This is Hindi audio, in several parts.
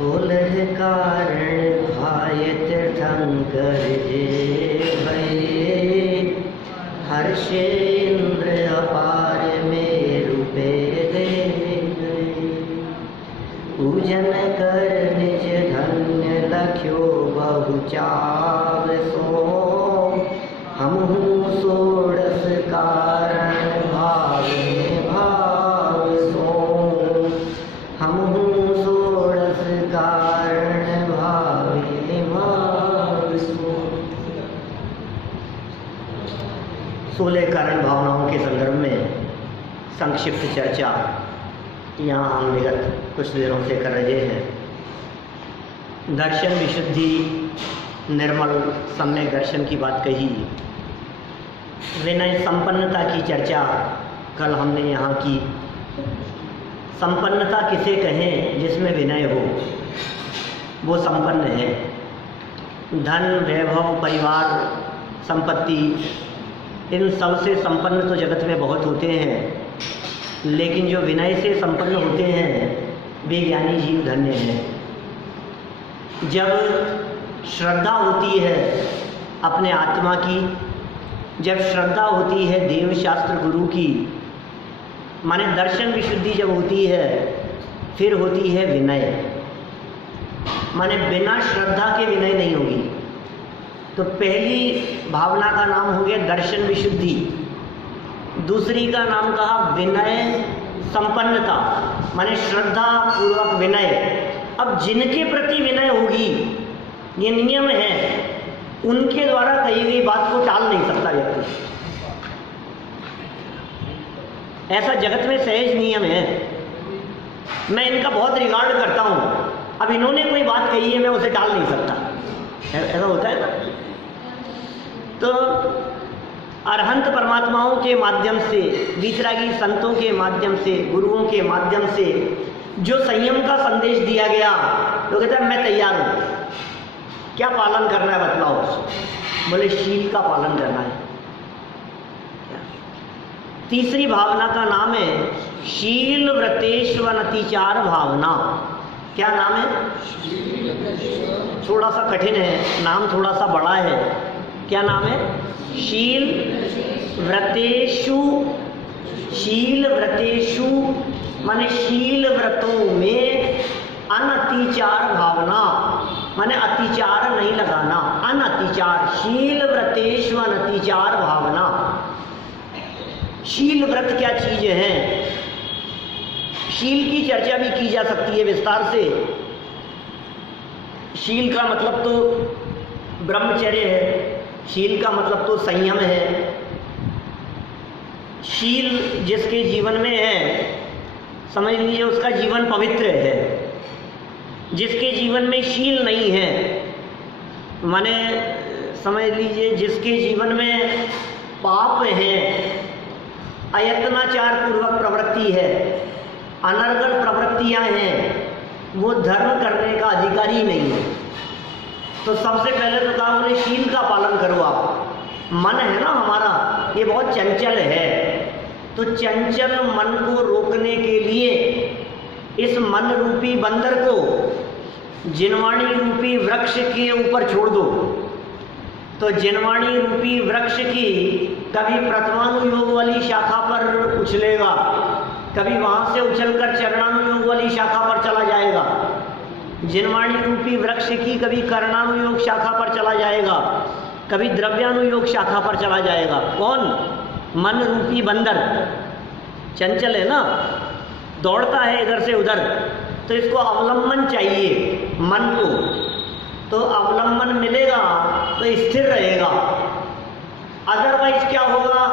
सोलह कारण भाय तीर्थंकर जे भये, हर्षेन्द्र अपार मेरु पे दे गए। पूजन कर निज धन्य लख्यो बहु चाव सो, हमहु षोडश कारण भाव भाव सो, हमहु षोडश कारण भावे भाव सो। 16 कारण भावनाओं के संदर्भ में संक्षिप्त चर्चा यहाँ हम विगत कुछ दिनों से कर रहे हैं। दर्शन विशुद्धि, निर्मल सम्यक दर्शन की बात कही, विनय संपन्नता की चर्चा कल हमने यहाँ की। संपन्नता किसे कहें? जिसमें विनय हो, वो संपन्न है। धन, वैभव, परिवार, संपत्ति, इन सब से संपन्न तो जगत में बहुत होते हैं, लेकिन जो विनय से संपन्न होते हैं वे ज्ञानी जीव धन्य हैं। जब श्रद्धा होती है अपने आत्मा की, जब श्रद्धा होती है देव शास्त्र गुरु की, माने दर्शन विशुद्धि जब होती है, फिर होती है विनय। माने बिना श्रद्धा के विनय नहीं होगी। तो पहली भावना का नाम हो गया दर्शन विशुद्धि, दूसरी का नाम कहा विनय संपन्नता, माने श्रद्धा पूर्वक विनय। अब जिनके प्रति विनय होगी, ये नियम है, उनके द्वारा कही गई बात को टाल नहीं सकता व्यक्ति। ऐसा जगत में सहज नियम है। मैं इनका बहुत रिगार्ड करता हूँ, अब इन्होंने कोई बात कही है, मैं उसे टाल नहीं सकता। ऐसा होता है ना। तो अरहंत परमात्माओं के माध्यम से, वीतरागी संतों के माध्यम से, गुरुओं के माध्यम से जो संयम का संदेश दिया गया, तो कहता है मैं तैयार हूँ। क्या पालन करना है बतलाओ? बोले शील का पालन करना है। तीसरी भावना का नाम है शील व्रतेष्वनतिचार भावना। क्या नाम है? थोड़ा सा कठिन है नाम, थोड़ा सा बड़ा है। क्या नाम है? शील व्रतेषु। शील व्रतेषु माने शील व्रतों में अनतिचार भावना, माने अतिचार नहीं लगाना। अनतिचार, शील व्रतेषु अनतिचार भावना। शील व्रत क्या चीज है? शील की चर्चा भी की जा सकती है विस्तार से। शील का मतलब तो ब्रह्मचर्य है, शील का मतलब तो संयम है। शील जिसके जीवन में है, समझ लीजिए उसका जीवन पवित्र है। जिसके जीवन में शील नहीं है, माने समझ लीजिए जिसके जीवन में पाप है, अयत्नाचार पूर्वक प्रवृत्ति है, अनर्गल प्रवृत्तियां हैं, वो धर्म करने का अधिकारी नहीं है। तो सबसे पहले तो कहा बोले शील का पालन करो आप। मन है ना हमारा, ये बहुत चंचल है। तो चंचल मन को रोकने के लिए इस मन रूपी बंदर को जिनवाणी रूपी वृक्ष के ऊपर छोड़ दो। तो जिनवाणी रूपी वृक्ष की कभी प्रथमानुयोग वाली शाखा पर उछलेगा, कभी वहां से उछलकर चरणानुयोग वाली शाखा पर चला जाएगा। जिनवाणी रूपी वृक्ष की कभी कर्णानुयोग शाखा पर चला जाएगा, कभी द्रव्यानुयोग शाखा पर चला जाएगा। कौन? मन रूपी बंदर। चंचल है ना, दौड़ता है इधर से उधर। तो इसको अवलंबन चाहिए मन को, तो अवलंबन मिलेगा तो स्थिर रहेगा। अदरवाइज क्या होगा?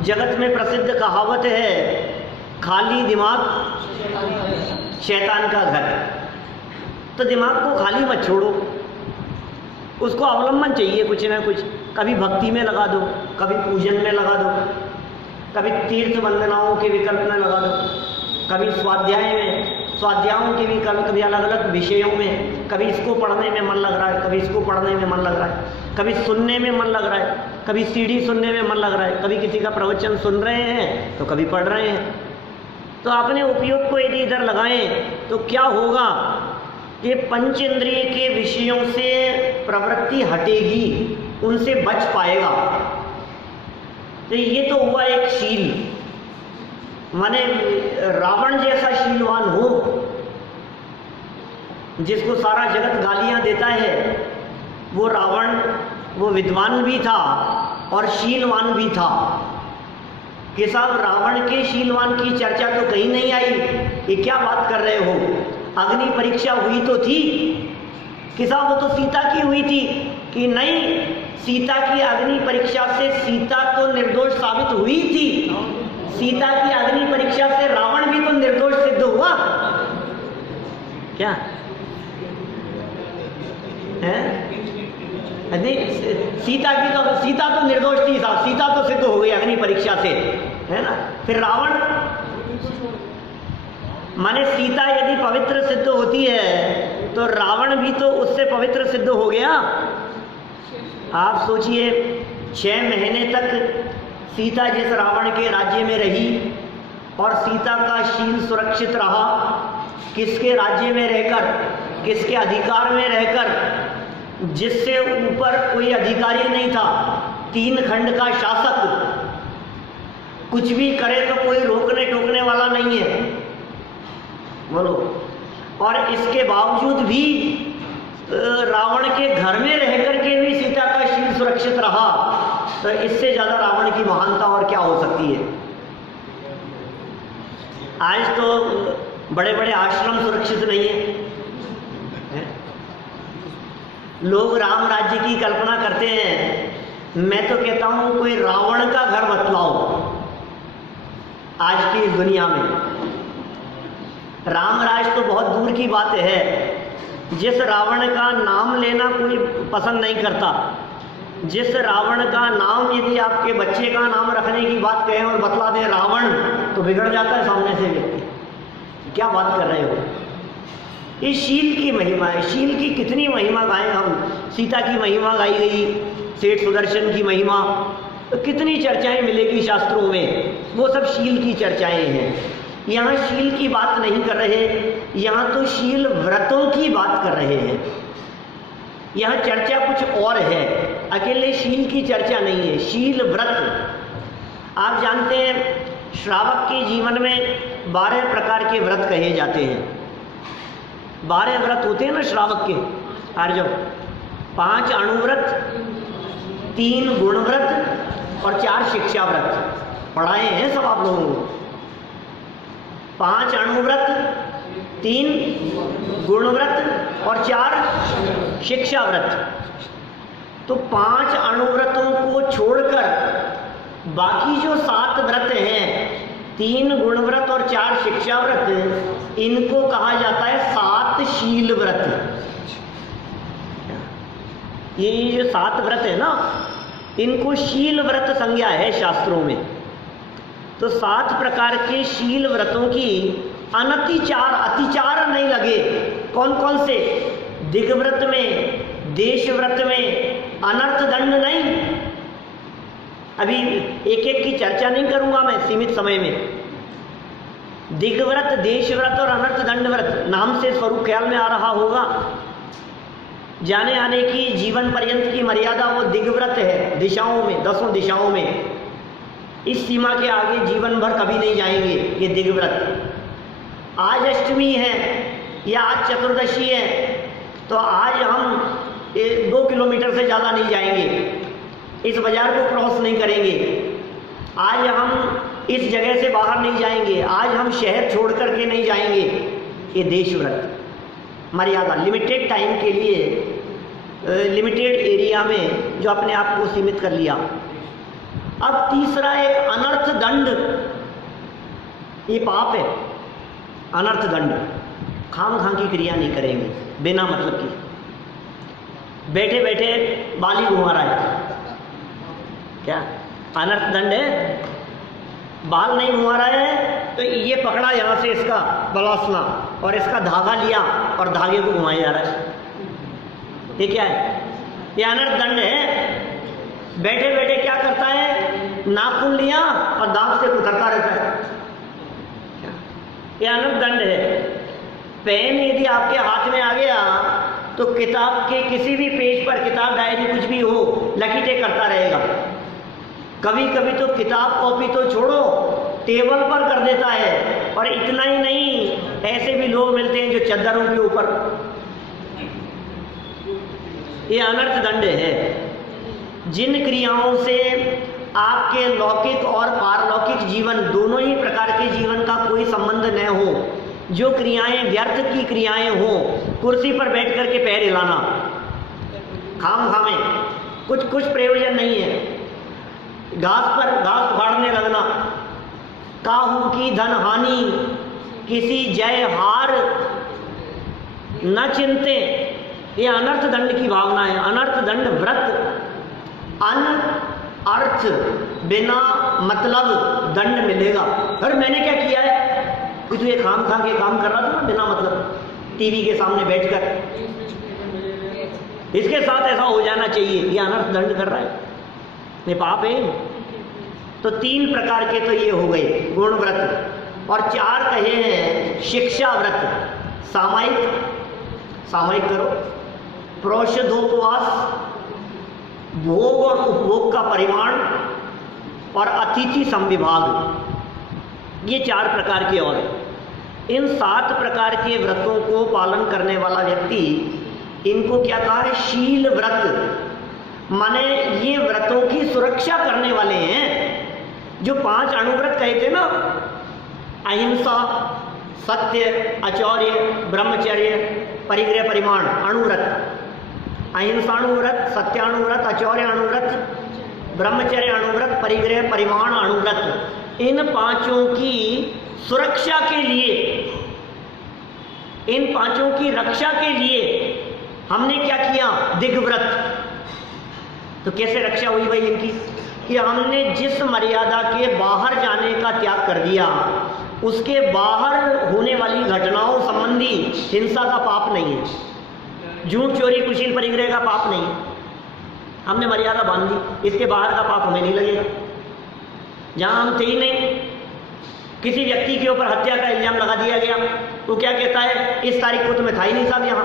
जगत में प्रसिद्ध कहावत है, खाली दिमाग शैतान का घर। तो दिमाग को खाली मत छोड़ो, उसको अवलंबन चाहिए कुछ ना कुछ। कभी भक्ति में लगा दो, कभी पूजन में लगा दो, कभी तीर्थ वंदनाओं के विकल्प में लगा दो, कभी स्वाध्याय में, स्वाध्यायों के विकल्प, कभी अलग अलग विषयों में। कभी इसको पढ़ने में मन लग रहा है, कभी इसको पढ़ने में मन लग रहा है, कभी सुनने में मन लग रहा है, कभी सीढ़ी सुनने में मन लग रहा है, कभी किसी का प्रवचन सुन रहे हैं तो कभी पढ़ रहे हैं। तो अपने उपयोग को यदि इधर लगाएं तो क्या होगा? ये पंच इंद्रिय के विषयों से प्रवृत्ति हटेगी, उनसे बच पाएगा। तो ये तो हुआ एक शील, माने रावण जैसा शीलवान हो, जिसको सारा जगत गालियां देता है, वो रावण वो विद्वान भी था और शीलवान भी था। कि साहब रावण के शीलवान की चर्चा तो कहीं नहीं आई, ये क्या बात कर रहे हो? अग्नि परीक्षा हुई तो थी कि साहब, वो तो सीता की हुई थी। कि नहीं, सीता की अग्नि परीक्षा से सीता तो निर्दोष साबित हुई थी, सीता की अग्नि परीक्षा से रावण भी तो निर्दोष सिद्ध हुआ। क्या है? सीता तो निर्दोष थी साहब, सीता तो सिद्ध हो गई अग्नि परीक्षा से, है ना। फिर रावण, माने सीता यदि पवित्र सिद्ध होती है तो रावण भी तो उससे पवित्र सिद्ध हो गया। आप सोचिए, 6 महीने तक सीता जिस रावण के राज्य में रही और सीता का शील सुरक्षित रहा, किसके राज्य में रहकर, किसके अधिकार में रहकर, जिससे ऊपर कोई अधिकारी नहीं था, 3 खंड का शासक, कुछ भी करे तो कोई रोकने टोकने वाला नहीं है, बोलो। और इसके बावजूद भी रावण के घर में रहकर के भी सीता का शील सुरक्षित रहा, तो इससे ज्यादा रावण की महानता और क्या हो सकती है? आज तो बड़े बड़े आश्रम सुरक्षित नहीं है। लोग राम राज्य की कल्पना करते हैं, मैं तो कहता हूं कोई रावण का घर बतलाओ आज की इस दुनिया में। राम राज तो बहुत दूर की बात है, जिस रावण का नाम लेना कोई पसंद नहीं करता, जिस रावण का नाम यदि आपके बच्चे का नाम रखने की बात कहें और बतला दें रावण, तो बिगड़ जाता है सामने से व्यक्ति। क्या बात कर रहे हो? ये शील की महिमा है। शील की कितनी महिमा गाएं हम? सीता की महिमा गाई गई, सेठ सुदर्शन की महिमा, तो कितनी चर्चाएं मिलेगी शास्त्रों में, वो सब शील की चर्चाएं हैं। यहाँ शील की बात नहीं कर रहे, यहाँ तो शील व्रतों की बात कर रहे हैं। यहाँ चर्चा कुछ और है, अकेले शील की चर्चा नहीं है। शील व्रत, आप जानते हैं श्रावक के जीवन में 12 प्रकार के व्रत कहे जाते हैं। 12 व्रत होते हैं ना श्रावक के, आर्जव। 5 अणुव्रत, 3 गुणव्रत और 4 शिक्षा व्रत। पढ़ाए हैं सब आप लोगों को। 5 अणुव्रत, 3 गुणव्रत और 4 शिक्षा व्रत। तो 5 अणुव्रतों को छोड़कर बाकी जो 7 व्रत हैं, 3 गुणव्रत और 4 शिक्षा व्रत, इनको कहा जाता है 7 शील व्रत। ये जो 7 व्रत है ना, इनको शील व्रत संज्ञा है शास्त्रों में। तो 7 प्रकार के शील व्रतों की अनतिचार, अतिचार नहीं लगे। कौन कौन से? दिग्व्रत में, देश व्रत में, अनर्थ दंड नहीं। अभी एक एक की चर्चा नहीं करूंगा मैं सीमित समय में। दिग्व्रत, देश व्रत और अनर्थ दंड व्रत, नाम से स्वरूप ख्याल में आ रहा होगा। जाने आने की जीवन पर्यंत की मर्यादा वो दिग्व्रत है, दिशाओं में, 10 दिशाओं में। इस सीमा के आगे जीवन भर कभी नहीं जाएंगे ये दिग्व्रत। आज अष्टमी है या आज चतुर्दशी है, तो आज हम 2 किलोमीटर से ज़्यादा नहीं जाएंगे, इस बाजार को क्रॉस नहीं करेंगे, आज हम इस जगह से बाहर नहीं जाएंगे, आज हम शहर छोड़ करके नहीं जाएंगे। ये देश व्रत, मर्यादा, लिमिटेड टाइम के लिए, लिमिटेड एरिया में जो अपने आप को सीमित कर लिया। अब तीसरा एक अनर्थ दंड, ये पाप है। अनर्थ दंड, खाम की क्रिया नहीं करेंगे बिना मतलब की। बैठे बैठे बाली घुमा रहा है, क्या अनर्थ दंड है? बाल नहीं घुमा रहा है तो ये पकड़ा यहाँ से इसका बलासना और इसका धागा लिया और धागे को घुमाया जा रहा है, ये क्या है? ये अनर्थ दंड है। बैठे बैठे क्या करता है? नाखून लिया और दांत से कुतरता रहता है, ये अनर्थ दंड है। पेन यदि आपके हाथ में आ गया तो किताब के किसी भी पेज पर, किताब डायरी कुछ भी हो, लकीटें करता रहेगा। कभी कभी तो किताब कॉपी तो छोड़ो, टेबल पर कर देता है। और इतना ही नहीं, ऐसे भी लोग मिलते हैं जो चद्दरों के ऊपर। ये अनर्थ दंड है। जिन क्रियाओं से आपके लौकिक और पारलौकिक जीवन, दोनों ही प्रकार के जीवन का कोई संबंध न हो, जो क्रियाएं व्यर्थ की क्रियाएं हो, कुर्सी पर बैठ करके पैर हिलाना, खाम खामे, कुछ प्रयोजन नहीं है, घास उखाड़ने लगना, काहू की धन हानि, किसी जय हार न चिंते, ये अनर्थ दंड की भावना है। अनर्थ दंड व्रत, अर्थ बिना मतलब दंड मिलेगा। अरे मैंने क्या किया है कि तू ये खाम खा के काम कर रहा था ना बिना मतलब, टीवी के सामने बैठकर, इसके साथ ऐसा हो जाना चाहिए, ये अनर्थ दंड कर रहा है, ये पाप है। तो 3 प्रकार के तो ये हो गए गुण व्रत, और 4 कहे हैं शिक्षा व्रत। सामयिक करो, प्रोषधोपवास, भोग और उपभोग का परिमाण, और अतिथि संविभाग, ये 4 प्रकार के और। इन 7 प्रकार के व्रतों को पालन करने वाला व्यक्ति, इनको क्या कहा है? शील व्रत। माने ये व्रतों की सुरक्षा करने वाले हैं। जो 5 अणुव्रत कहे थे ना, अहिंसा, सत्य, आचौर्य, ब्रह्मचर्य, परिग्रह, परिमाण, अणुव्रत। अहिंसाणुव्रत, सत्याणुव्रत, आचौर्याणुव्रत, ब्रह्मचर्य अणुव्रत, परिग्रह, परिमाण अणुव्रत। इन 5 की सुरक्षा के लिए, इन 5 की रक्षा के लिए हमने क्या किया? दिग्व्रत। तो कैसे रक्षा हुई भाई इनकी? कि हमने जिस मर्यादा के बाहर जाने का त्याग कर दिया, उसके बाहर होने वाली घटनाओं संबंधी हिंसा का पाप नहीं है, झूठ, चोरी, कुशील, परिग्रह का पाप नहीं, हमने मर्यादा बांध दी, इसके बाहर का पाप हमें नहीं लगेगा। जहां हम थे ही नहीं, किसी व्यक्ति के ऊपर हत्या का इल्जाम लगा दिया गया, वो क्या कहता है? इस तारीख को तो मैं था ही नहीं साहब, यहाँ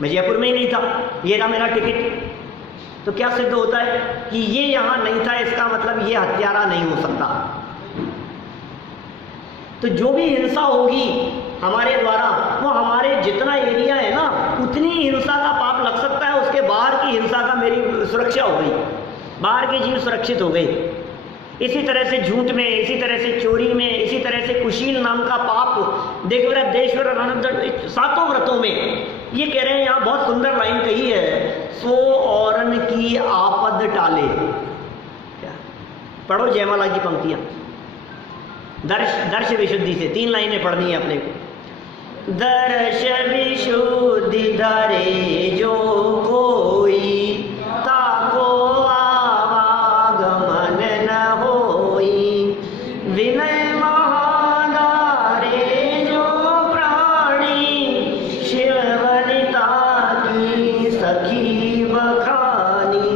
मैं जयपुर में ही नहीं था, ये रहा मेरा टिकट। तो क्या सिद्ध होता है कि ये यहाँ नहीं था, इसका मतलब ये हत्यारा नहीं हो सकता। तो जो भी हिंसा होगी हमारे द्वारा, वो हमारे जितना एरिया है ना, उतनी हिंसा का पाप लग सकता है। उसके बाहर की हिंसा का मेरी सुरक्षा हो गई, बाहर के जीव सुरक्षित हो गए। इसी तरह से झूठ में, इसी तरह से चोरी में, इसी तरह से कुशील नाम का पाप, दिग्व्रत, देशव्रत, अनंत, 7 व्रतों में। ये कह रहे हैं, यहाँ बहुत सुंदर लाइन कही है, सो औरन की आपद टाले। क्या पढ़ो जयमाला की पंक्तियां, दर्श विशुद्धि से 3 लाइनें पढ़नी है अपने को। दर्श विशुद्धि धरे जो कोई, ताको आवागमन न होई, विनय महादारे जो प्राणी, शिलवनिता की सखी बखानी,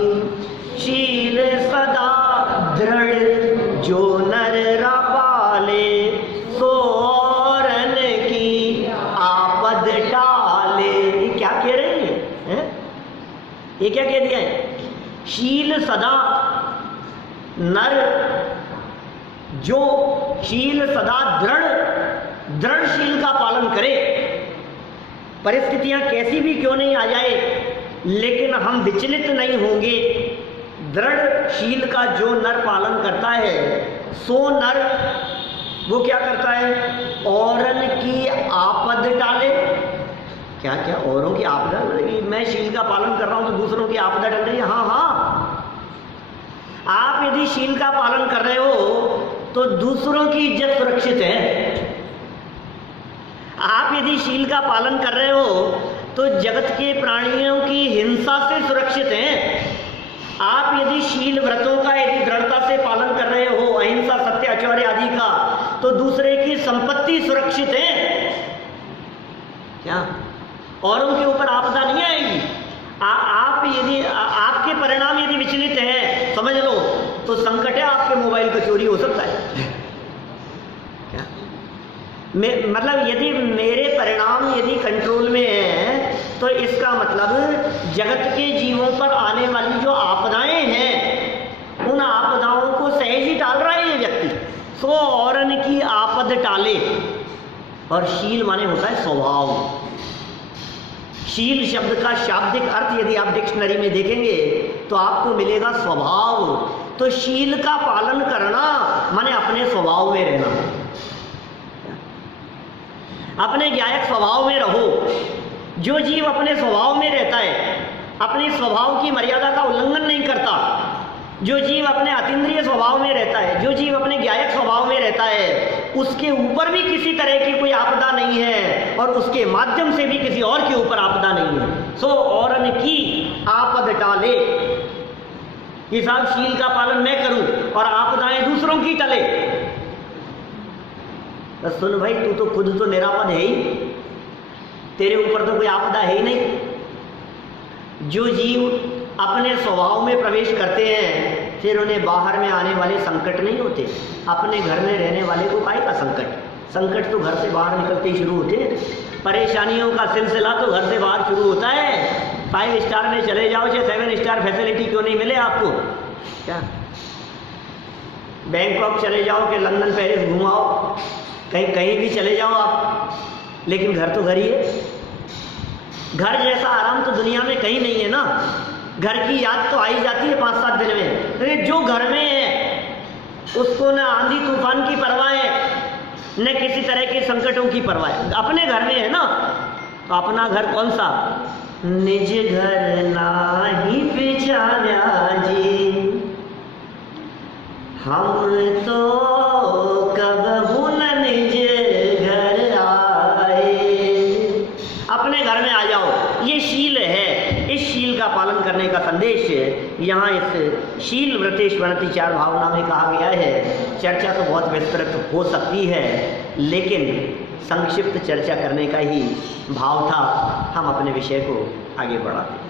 शील सदा दृढ़ जो नर रापाले, सो औरन की आपद टाले। ये क्या कह रहे हैं? ये क्या कह दिया है? शील सदा नर, जो शील सदा दृढ़ शील का पालन करे, परिस्थितियां कैसी भी क्यों नहीं आ जाए, लेकिन हम विचलित नहीं होंगे। दृढ़ शील का जो नर पालन करता है, सो नर वो क्या करता है? औरन की आपद टाले। क्या क्या? औरों की आपदा? मैं शील का पालन कर रहा हूं तो दूसरों की आपदा टल रही है। हाँ हाँ, आप यदि शील का पालन कर रहे हो तो दूसरों की इज्जत सुरक्षित है। आप यदि शील का पालन कर रहे हो तो जगत के प्राणियों की हिंसा से सुरक्षित हैं। आप यदि शील व्रतों का यदि दृढ़ता से पालन कर रहे हो, अहिंसा, सत्य, आचौर्य आदि का, तो दूसरे की संपत्ति सुरक्षित है। क्या? औरों के ऊपर आपदा नहीं आएगी। आप यदि आपके परिणाम यदि विचलित है, समझ लो तो संकट है, आपके मोबाइल का चोरी हो सकता है। क्या? मतलब यदि मेरे परिणाम यदि कंट्रोल में है तो इसका मतलब जगत के जीवों पर आने वाली जो आपदाएं हैं उन आपदाओं को सहज ही टाल रहा है ये व्यक्ति। सो औरन की आपद टाले। और शील माने होता है स्वभाव। शील शब्द का शाब्दिक अर्थ यदि आप डिक्शनरी में देखेंगे तो आपको मिलेगा स्वभाव। तो शील का पालन करना माने अपने स्वभाव में रहना, अपने ज्ञायक स्वभाव में रहो। जो जीव अपने स्वभाव में रहता है, अपने स्वभाव की मर्यादा का उल्लंघन नहीं करता, जो जीव अपने अतीन्द्रिय स्वभाव में रहता है, जो जीव अपने ज्ञायक स्वभाव में रहता है, उसके ऊपर भी किसी तरह की कोई आपदा नहीं है और उसके माध्यम से भी किसी और के ऊपर आपदा नहीं है। सो औरन की आपद टाले। ये साहब शील का पालन मैं करूं और आपदाएं दूसरों की टले। तो सुन भाई, तू तो खुद तो निरापद है ही, तेरे ऊपर तो कोई आपदा है ही नहीं। जो जीव अपने स्वभाव में प्रवेश करते हैं फिर उन्हें बाहर में आने वाले संकट नहीं होते। अपने घर में रहने वाले को काहे का संकट? संकट तो घर से बाहर निकलते ही शुरू होते हैं। परेशानियों का सिलसिला तो घर से बाहर शुरू होता है। 5 स्टार में चले जाओ, चाहे 7 स्टार फैसिलिटी क्यों नहीं मिले आपको, क्या बैंकॉक चले जाओ कि लंदन पेरिस घुमाओ, कहीं भी चले जाओ आप, लेकिन घर तो घर ही है। घर जैसा आराम तो दुनिया में कहीं नहीं है ना। घर की याद तो आई जाती है 5-7 दिन में, लेकिन जो घर में है उसको न आंधी तूफान की परवाह है, न किसी तरह के संकटों की परवाह है। अपने घर में है ना। तो अपना घर कौन सा? निज घर नाही पिछान्या जी, हम तो कबहू न निज घर आए। अपने घर में आ जाओ, ये शील है। इस शील का पालन करने का संदेश यहाँ इस शील व्रतेश्वरति 4 भावना में कहा गया है। चर्चा तो बहुत विस्तृत हो सकती है, लेकिन संक्षिप्त चर्चा करने का ही भाव था। हम अपने विषय को आगे बढ़ाते हैं।